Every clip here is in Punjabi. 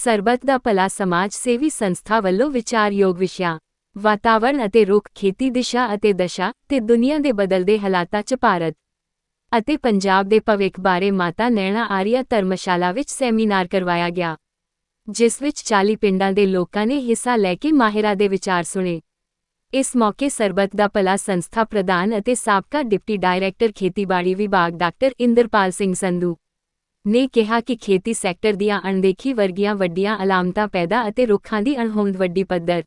ਸਰਬੱਤ ਦਾ ਭਲਾ ਸਮਾਜ ਸੇਵੀ ਸੰਸਥਾ ਵੱਲੋਂ ਵਿਚਾਰਯੋਗ ਵਿਸ਼ਿਆਂ, ਵਾਤਾਵਰਣ ਅਤੇ ਰੁੱਖ, ਖੇਤੀ ਦਿਸ਼ਾ ਅਤੇ ਦਸ਼ਾ ਤੇ ਦੁਨੀਆ ਦੇ ਬਦਲਦੇ ਹਾਲਾਤਾਂ 'ਚ ਭਾਰਤ ਅਤੇ ਪੰਜਾਬ ਦੇ ਭਵਿੱਖ ਬਾਰੇ ਮਾਤਾ ਨੈਣਾ ਆਰੀਆ ਧਰਮਸ਼ਾਲਾ ਵਿੱਚ ਸੈਮੀਨਾਰ ਕਰਵਾਇਆ ਗਿਆ, ਜਿਸ ਵਿੱਚ 40 ਪਿੰਡਾਂ ਦੇ ਲੋਕਾਂ ਨੇ ਹਿੱਸਾ ਲੈ ਕੇ ਮਾਹਿਰਾਂ ਦੇ ਵਿਚਾਰ ਸੁਣੇ। ਇਸ ਮੌਕੇ ਸਰਬੱਤ ਦਾ ਭਲਾ ਸੰਸਥਾ ਪ੍ਰਧਾਨ ਅਤੇ ਸਾਬਕਾ ਡਿਪਟੀ ਡਾਇਰੈਕਟਰ ਖੇਤੀਬਾੜੀ ਵਿਭਾਗ ਡਾਕਟਰ ਇੰਦਰਪਾਲ ਸਿੰਘ ਸੰਧੂ ਨੇ ਕਿਹਾ ਕਿ ਖੇਤੀ ਸੈਕਟਰ ਦੀਆਂ ਅਣਦੇਖੀ ਵਰਗੀਆਂ ਵੱਡੀਆਂ ਅਲਾਮਤਾਂ ਪੈਦਾ ਅਤੇ ਰੁੱਖਾਂ ਦੀ ਅਣਹੋਂਦ ਵੱਡੀ ਪੱਧਰ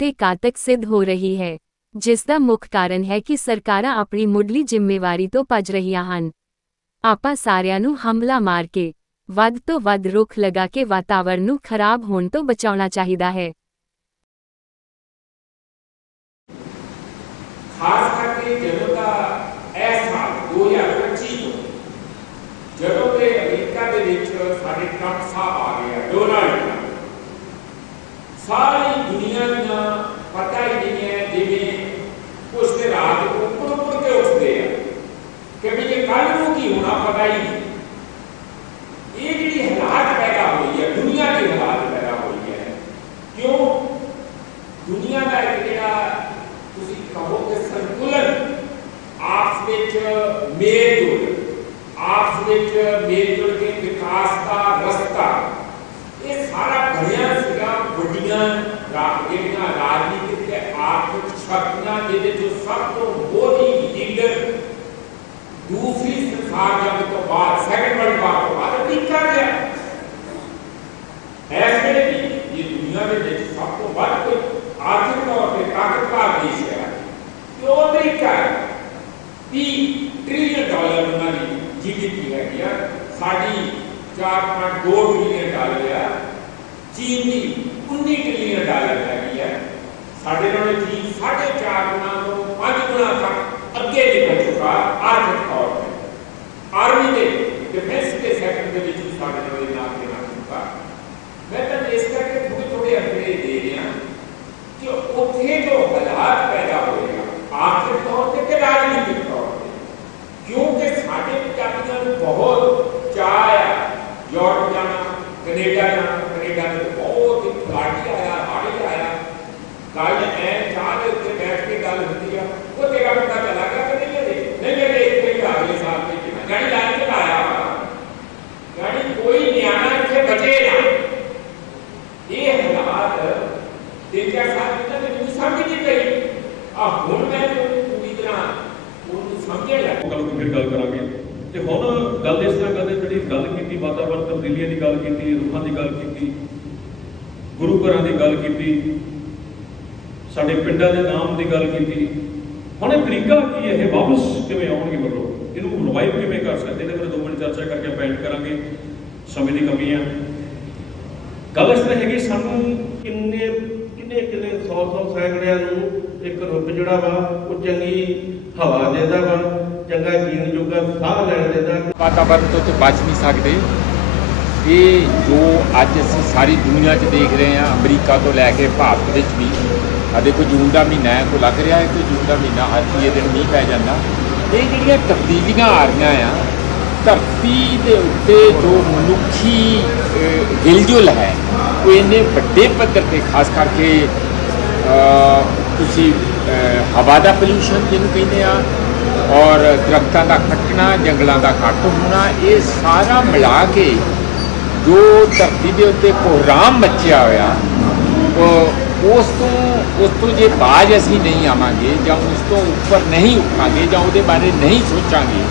ਤੇ ਘਾਤਕ ਸਿੱਧ ਹੋ ਰਹੀ ਹੈ, ਜਿਸ ਦਾ ਮੁੱਖ ਕਾਰਨ ਹੈ ਕਿ ਸਰਕਾਰਾਂ ਆਪਣੀ ਮੁੱਢਲੀ ਜ਼ਿੰਮੇਵਾਰੀ ਤੋਂ ਭੱਜ ਰਹੀਆਂ ਹਨ। ਆਪਾਂ ਸਾਰਿਆਂ ਨੂੰ ਹਮਲਾ ਮਾਰ ਕੇ, ਵੱਧ ਤੋਂ ਵੱਧ ਰੁੱਖ ਲਗਾ ਕੇ ਵਾਤਾਵਰਣ ਨੂੰ ਖਰਾਬ ਹੋਣ ਤੋਂ ਬਚਾਉਣਾ ਚਾਹੀਦਾ ਹੈ। ਖਾਸ ਕਰਕੇ ਜਦੋਂ ਦਾ ਇਹ ਸਾਲ 2025 ਤੋਂ ਜਦੋਂ ਤੇ ਅਮਰੀਕਾ ਦੇ ਵਿੱਚ ਸਾਡੇ ਟਰੰਪ ਸਾਹਿਬ ਆ ਗਏ ਆ ਡੋਨਾਲਡ ਟਰੰਪ ਸਾਰੀ ਦੁਨੀਆ ਦੀਆਂ ਪਤਾ ਹੀ ਨਹੀਂ ਹੈ ਜਿਵੇਂ ਕੁਛ ਦੇ ਰਾਤ ਨੂੰ ਉੱਪਰ ਉੱਪਰ ਕੇ ਉੱਠਦੇ ਆ ਕਿ ਵੀ ਇਹ ਕੱਲ ਨੂੰ ਕੀ ਹੋਣਾ ਪਤਾ ਹੀ ਨਹੀਂ ਇਹ ਜਿਹੜੀ ਹਾਲਾਤ ਪੈਦਾ ਹੋਈ ਹੈ ਦੁਨੀਆ ਦੀ ਹਾਲਾਤ ਪੈਦਾ ਹੋਈ ਹੈ ਕਿਉਂ ਦੁਨੀਆ ਦਾ ਇੱਕ ਜਿਹੜਾ ਤੁਸੀਂ ਕਹੋ ਕਿ ਸੰਤੁਲਨ ਆਪਸ ਵਿੱਚ ਮੇਲ ਜੋਲ ਆਪਸ ਵਿੱਚ ਮੇਲ ਜੋਲ ਕੇ ਵਿਕਾਸ ਦਾ ਰਸਤਾ ਇਹ ਸਾਰਾ ਬਣਿਆ ਸੀਗਾ ਵੱਡੀਆਂ ਰਾ- ਜਿਹੜੀਆਂ ਰਾਜਨੀਤਿਕ ਤੇ ਆਰਥਿਕ ਸ਼ਕਤੀਆਂ ਜਿਹਦੇ ਚੋਂ ਸਭ ਤੋਂ ਮੋਹਰੀ ਲੀਡਰ ਦੂਸਰੀ ਸੰਸਾਰ ਜੰਗ ਤੋਂ ਬਾਅਦ ਸੈਕੰਡ ਵਰਲਡ ਵਾਰ ਤੋਂ ਬਾਅਦ ਅਮਰੀਕਾ ਗਿਆ ਇਸ ਵੇਲੇ ਵੀ ਇਹ ਦੁਨੀਆ ਦੇ ਵਿੱਚ ਸਭ ਤੋਂ ਵੱਧ ਕੋਈ ਆਰਥਿਕ ਤੌਰ ਤੇ ਤਾਕਤਵਰ ਦੇਸ਼ ਹੈ ਤੇ ਉਹ ਅਮਰੀਕਾ ਹੈ 30 ਟ੍ਰਿਲੀਅਨ ਡਾਲਰ ਉਹਨਾਂ ਦੀ ਜੀਡੀਪੀ ਹੈਗੀ ਆ ਸਾਡੀ 4.2 ਟ੍ਰਿਲੀਅਨ ਡਾਲਰ ਆ ਚੀਨ ਦੀ 19 ਟ੍ਰਿਲੀਅਨ ਡਾਲਰ ਹੈਗੀ ਆ ਸਾਡੇ ਨਾਲੋਂ ਚੀਨ 4.5 ਗੁਣਾ ਤੋਂ 5 ਗੁਣਾ ਤੱਕ ਅੱਗੇ ਨਿਕਲ ਚੁੱਕਾ ਆਰਥਿਕ ਤੌਰ ਤੇ ਆਰਮੀ ਦੇ ਡਿਫੈਂਸ ਦੇ ਸੈਕਟਰ ਦੇ ਵਿੱਚ ਵੀ ਸਾਡੇ ਨਾਲੋਂ ਇੰਨਾ ਅੱਗੇ ਨਾ ਚੁੱਕਾ ਮੈਂ ਤਾਂ ਇਸ ਕਰਕੇ ਥੋੜੇ ਥੋੜੇ ਅੰਕੜੇ ਦੇ ਰਿਹਾ ਕਿ ਉੱਥੇ ਜੋ ਹਾਲਾਤ ਪੈਦਾ ਹੋਏ ਆ ਆਰਥਿਕ ਤੌਰ ਤੇ ਤੇ ਰਾਜਨੀਤਿਕ ਤੌਰ ਤੇ ਕਿਉਂਕਿ ਸਾਡੇ ਪੰਜਾਬੀਆਂ ਨੂੰ ਬਹੁਤ ਚਾਹ ਆ ਯੂਰਪ ਜਾਣਾ ਕੈਨੇਡਾ ਜਾਣਾ ਕੈਨੇਡਾ ਦੇ ਬਹੁਤ ਹੀ ਖਿਲਾੜੀ ਆਇਆ ਹਾੜੀ ਆਇਆ ਗੱਲ ਐ ਚਾਹ ਦੇ ਉੱਤੇ ਬੈਠ ਕੇ ਗੱਲ ਹੁੰਦੀ ਆ ਉਹ ਤੇਰਾ ਪਤਾ ਚਲਾ ਗਿਆ ਕਿ ਨਹੀਂ ਇਹਦੇ ਨਹੀਂ ਮੇਰੇ ਇੱਥੇ ਹੀ ਅਗਲੇ ਸਾਲ ਤੇ ਕਿਵੇਂ ਗਾੜੀ ਲਾਈਨ ਤੇ ਆਇਆ ਗਾੜੀ ਕੋਈ ਨਿਆਣਾ ਇੱਥੇ ਬਚੇ ਨਾ ਇਹ ਹਾਲਾਤ ਤਿੰਨ ਚਾਰ ਸਾਲ ਪਹਿਲਾਂ ਮੈਨੂੰ ਸਮਝ ਨਹੀਂ ਪਈ ਆ ਹੁਣ ਮੈਂ ਉਹਨੂੰ ਪੂਰੀ ਤਰ੍ਹਾਂ ਉਹਨੂੰ ਸਮਝਣ ਲੱਗਾ ਕੱਲ ਨੂੰ ਫਿਰ ਗੱਲ ਕਰਾਂਗੇ। ਤੇ ਹੁਣ ਗੱਲ ਇਸ ਤਰ੍ਹਾਂ ਕਰਦੇ, ਜਿਹੜੀ ਗੱਲ ਕੀਤੀ ਵਾਤਾਵਰਣ ਤਬਦੀਲੀਆਂ ਦੀ ਗੱਲ ਕੀਤੀ ਰੁੱਖਾਂ ਦੀ ਗੱਲ ਕੀਤੀ, ਗੁਰੂ ਘਰਾਂ ਦੀ ਗੱਲ ਕੀਤੀ, ਸਾਡੇ ਪਿੰਡਾਂ ਦੇ ਨਾਮ ਦੀ ਗੱਲ ਕੀਤੀ, ਹੁਣ ਇਹ ਤਰੀਕਾ ਕੀ ਹੈ? ਇਹ ਵਾਪਸ ਕਿਵੇਂ ਆਉਣਗੇ ਮਤਲਬ ਇਹਨੂੰ ਰਿਵਾਈਵ ਕਿਵੇਂ ਕਰ ਸਕਦੇ? ਇਹਦੇ ਬਾਰੇ ਦੋ ਮਿੰਟ ਚਰਚਾ ਕਰਕੇ ਪੈਂਟ ਕਰਾਂਗੇ। ਸਮੇਂ ਦੀ ਕਮੀ ਆ। ਗੱਲ ਇਸ ਤਰ੍ਹਾਂ ਹੈਗੀ, ਸਾਨੂੰ ਕਿੰਨੇ ਕਿੰਨੇ ਕਿੰਨੇ 100 100 ਸੈਂਕੜਿਆਂ ਨੂੰ ਇੱਕ ਰੁੱਖ ਜਿਹੜਾ ਵਾ ਉਹ ਚੰਗੀ ਹਵਾ ਦਿੰਦਾ ਵਾ ਚੰਗਾ ਜੀਣ ਜੋਗਾ ਸਾਹ ਲੈਣ ਦਿੰਦਾ। ਵਾਤਾਵਰਣ ਤੋਂ ਤੇ ਬਚ ਨਹੀਂ ਸਕਦੇ। ਇਹ ਜੋ ਅੱਜ ਅਸੀਂ ਸਾਰੀ ਦੁਨੀਆ 'ਚ ਦੇਖ ਰਹੇ ਹਾਂ ਅਮਰੀਕਾ ਤੋਂ ਲੈ ਕੇ ਭਾਰਤ ਵਿੱਚ ਵੀ ਆ ਦੇਖੋ ਜੂਨ ਦਾ ਮਹੀਨਾ ਹੈ ਕੋਈ ਲੱਗ ਰਿਹਾ ਹੈ ਕਿ ਜੂਨ ਦਾ ਮਹੀਨਾ ਹਰ ਤੀਏ ਦਿਨ ਮੀਂਹ ਪੈ ਜਾਂਦਾ। ਇਹ ਜਿਹੜੀਆਂ ਤਬਦੀਲੀਆਂ ਆ ਰਹੀਆਂ ਆ ਧਰਤੀ ਦੇ ਉੱਤੇ ਜੋ ਮਨੁੱਖੀ ਅਹ, ਹੈ ਉਹ ਇੰਨੇ ਵੱਡੇ ਪੱਧਰ ਤੇ ਖਾਸ ਕਰਕੇ ਤੁਸੀਂ ਹਵਾ ਦਾ ਪੋਲੂਸ਼ਨ ਜਿਹਨੂੰ ਕਹਿੰਦੇ ਆ, ਔਰ ਦਰਖਤਾਂ ਦਾ ਕੱਟਣਾ ਜੰਗਲਾਂ ਦਾ ਘੱਟ ਹੋਣਾ, ਇਹ ਸਾਰਾ ਮਿਲਾ ਕੇ ਜੋ ਧਰਤੀ ਦੇ ਉੱਤੇ ਕੋਹਰਾਮ ਮੱਚਿਆ ਹੋਇਆ ਉਸ ਤੋਂ ਉਸ ਤੋਂ ਜੇ ਬਾਜ ਅਸੀਂ ਨਹੀਂ ਆਵਾਂਗੇ, ਜਾਂ ਉਸ ਤੋਂ ਉੱਪਰ ਨਹੀਂ ਉੱਠਾਂਗੇ, ਜਾਂ ਉਹਦੇ ਬਾਰੇ ਨਹੀਂ ਸੋਚਾਂਗੇ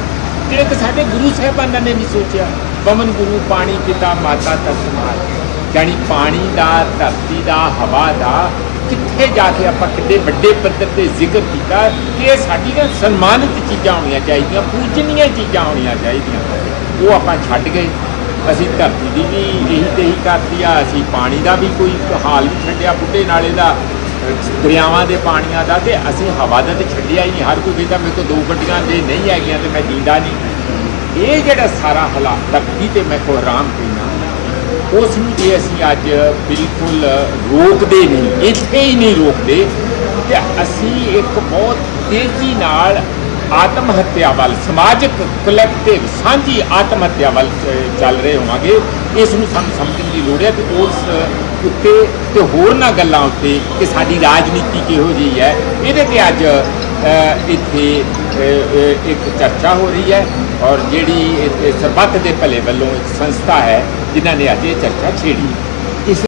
ਜਿਹੜੇ ਕਿ ਸਾਡੇ ਗੁਰੂ ਸਾਹਿਬਾਨਾਂ ਨੇ ਵੀ ਸੋਚਿਆ, ਪਵਨ ਗੁਰੂ ਪਾਣੀ ਪਿਤਾ ਮਾਤਾ ਤਸਮਾਤ ਯਾਨੀ ਪਾਣੀ ਦਾ, ਧਰਤੀ ਦਾ, ਹਵਾ ਦਾ ਕਿੱਥੇ ਜਾ ਕੇ ਆਪਾਂ ਕਿੱਡੇ ਵੱਡੇ ਪੱਧਰ ਤੇ ਜ਼ਿਕਰ ਕੀਤਾ ਕਿ ਇਹ ਸਾਡੀਆਂ ਸਨਮਾਨਿਤ ਚੀਜ਼ਾਂ ਹੋਣੀਆਂ ਚਾਹੀਦੀਆਂ, ਪੂਜਨੀਆਂ ਚੀਜ਼ਾਂ ਹੋਣੀਆਂ ਚਾਹੀਦੀਆਂ। ਉਹ ਆਪਾਂ ਛੱਡ ਗਏ। ਅਸੀਂ ਧਰਤੀ ਦੀ ਵੀ ਇਹੀ ਤੇ ਹੀ ਕਰਤੀ ਆ, ਅਸੀਂ ਪਾਣੀ ਦਾ ਵੀ ਕੋਈ ਹਾਲ ਨਹੀਂ ਛੱਡਿਆ ਬੁੱਢੇ ਨਾਲੇ ਦਾ, ਦਰਿਆਵਾਂ ਦੇ ਪਾਣੀਆਂ ਦਾ ਤੇ ਅਸੀਂ ਹਵਾ ਦਾ ਤੇ ਛੱਡਿਆ ਹੀ ਨਹੀਂ। ਹਰ ਕੋਈ ਕਹਿੰਦਾ ਮੇਰੇ ਕੋਲ ਦੋ ਗੱਡੀਆਂ ਜੇ ਨਹੀਂ ਹੈਗੀਆਂ ਤੇ ਮੈਂ ਜੀਂਦਾ ਨਹੀਂ। ਇਹ ਜਿਹੜਾ ਸਾਰਾ ਹਾਲਾਤ, ਧਰਤੀ ਤੇ ਮੈਂ ਕੋ ਆਰਾਮ ਕਹਿਣਾ ਉਸ ਨੂੰ ਜੇ ਅਸੀਂ ਅੱਜ ਬਿਲਕੁਲ ਰੋਕਦੇ ਨਹੀਂ, ਇੱਥੇ ਹੀ ਨਹੀਂ ਰੋਕਦੇ ਤੇ ਅਸੀਂ ਇੱਕ ਬਹੁਤ ਤੇਜ਼ੀ ਨਾਲ ਆਤਮ ਹੱਤਿਆ ਵੱਲ, ਸਮਾਜਿਕ ਕਲੈਕਟਿਵ ਸਾਂਝੀ ਆਤਮ ਹੱਤਿਆ ਵੱਲ ਚੱਲ ਰਹੇ ਹੋਵਾਂਗੇ। ਇਸ ਨੂੰ ਸਾਨੂੰ ਸਮਝਣ ਦੀ ਲੋੜ ਹੈ ਤੇ ਉਸ ਉੱਤੇ ਤੇ ਹੋਰਨਾਂ ਗੱਲਾਂ ਉੱਤੇ ਕਿ ਸਾਡੀ ਰਾਜਨੀਤੀ ਕਿਹੋ ਜਿਹੀ ਹੈ। ਇਹਦੇ ਤੇ ਅੱਜ ਇੱਥੇ ਇੱਕ ਚਰਚਾ ਹੋ ਰਹੀ ਹੈ ਔਰ ਜਿਹੜੀ ਸਰਬੱਤ ਦੇ ਭਲੇ ਵੱਲੋਂ ਇੱਕ ਸੰਸਥਾ ਹੈ, ਜਿਨ੍ਹਾਂ ਨੇ ਅੱਜ ਇਹ ਚਰਚਾ ਛੇੜੀ।